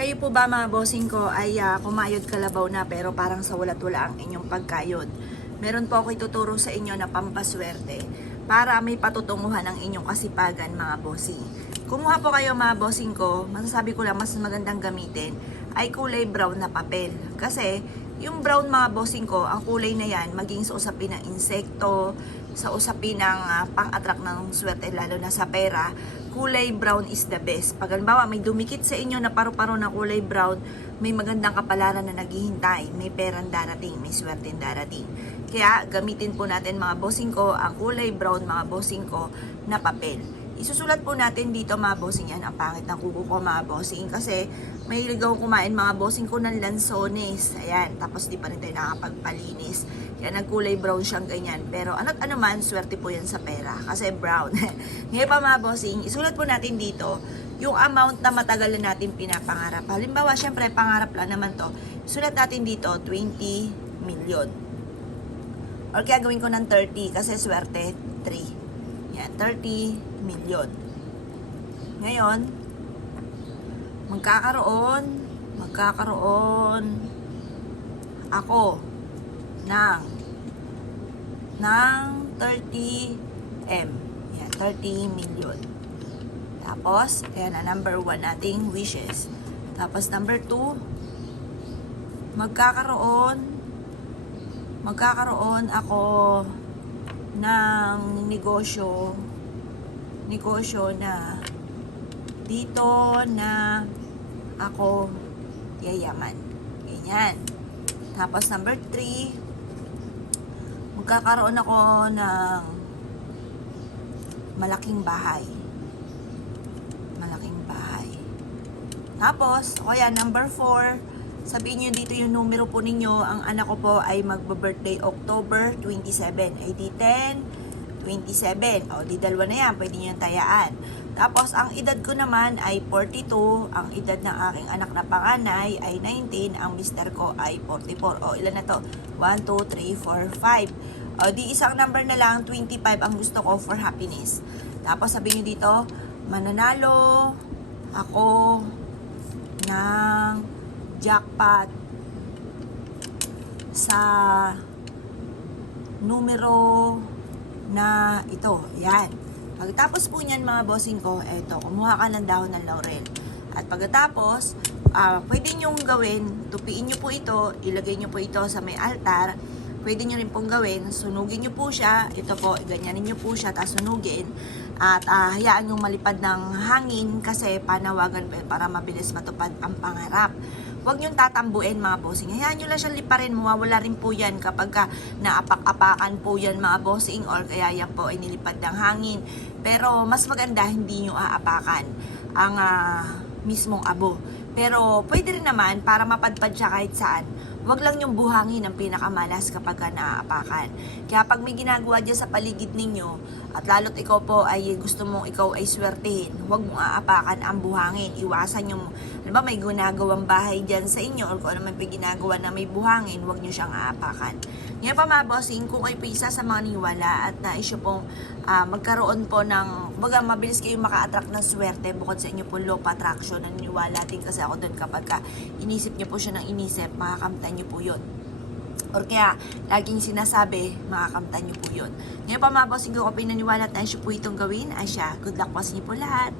Kayo po ba mga bossing ko ay kumayod kalabaw na pero parang sa walat wala ang inyong pagkayod? Meron po ako ituturo sa inyo na pampaswerte para may patutunguhan ang inyong kasipagan mga bossing. Kumuha po kayo mga bossing ko, masasabi ko lang mas magandang gamitin ay kulay brown na papel. Kasi yung brown mga bossing ko, ang kulay na yan maging sa usapin ng insekto, sa usapin ng pang-attract ng swerte lalo na sa pera, kulay brown is the best. Pag halimbawa may dumikit sa inyo na paru-paro na kulay brown, may magandang kapalaran na naghihintay, may perang darating, may swerte darating. Kaya gamitin po natin mga bossing ko ang kulay brown mga bossing ko na papel. Isusulat po natin dito mga bossing yan. Ang pangit ng kuko ko mga bossing kasi may ligaw kumain mga bossing ko ng lansones. Ayan, tapos di pa rin tayo nakapagpalinis. Kaya nagkulay brown siyang ganyan. Pero ano't ano man, swerte po yan sa pera kasi brown. Ngayon pa mga bossing, isulat po natin dito yung amount na matagal na natin pinapangarap. Halimbawa, syempre pangarap lang naman to. Isulat natin dito 20 million. Or kaya gawin ko ng 30 kasi swerte 3. Yan, 30 million. Ngayon, magkakaroon ako ng 30M. Yan, 30 million. Tapos, ayan na, number 1 nating wishes. Tapos, number 2, magkakaroon ako ng negosyo na dito na ako yayaman. Ganyan. Tapos number 3, magkakaroon ako ng malaking bahay. Tapos, o yan, number 4, sabihin nyo dito yung numero po ninyo. Ang anak ko po ay magbe-birthday October 27. Ay di 10, 27. O di dalawa na yan. Pwede nyo yung tayaan. Tapos, ang edad ko naman ay 42. Ang edad ng aking anak na panganay ay 19. Ang mister ko ay 44. O ilan na to? 1, 2, 3, 4, 5. O di isang number na lang, 25 ang gusto ko for happiness. Tapos, sabihin nyo dito, mananalo ako ng jackpot sa numero na ito. Yan. Pagkatapos po niyan mga bossing ko, eto, kumuha ka ng dahon ng laurel. At pagkatapos, pwede nyong gawin, tupiin nyo po ito, ilagay nyo po ito sa may altar. Pwede nyo rin pong gawin, sunugin nyo po siya. Ito po, ganyanin nyo po siya, tapos sunugin. At hayaan nyo malipad ng hangin kasi panawagan para mabilis matupad ang pangarap. Huwag nyo tatambuin mga bossing. Hayaan nyo lang siyang liparin. Mawawala rin po yan kapag naapak-apakan po yan mga bossing or kaya yan po ay nilipad ng hangin. Pero mas maganda hindi nyo aapakan ang mismong abo. Pero pwede rin naman para mapadpad siya kahit saan. Huwag lang yung buhangin ang pinakamalas kapag naaapakan. Kaya pag may ginagawa dyan sa paligid ninyo, at lalo't ikaw po ay gusto mong ikaw ay swertehin, huwag mong aapakan ang buhangin. Iwasan yung, diba may ginagawang bahay dyan sa inyo, or kung ano man ginagawa na may buhangin, huwag nyo siyang aapakan. Ngayon pa mga bossing, kung kayo po isa sa mga niwala at naisyo pong magkaroon po ng, mabilis kayong maka-attract ng swerte bukod sa inyo po law of attraction, naniniwala din kasi ako doon kapag inisip nyo po siya ng inisip, makakamtan nyo po yun. Or kaya, laging sinasabi, makakamtan nyo po yun. Ngayon pa mga bossing, kung pinaniwala at naisyo po itong gawin, ay siya, good luck po sa inyo po lahat.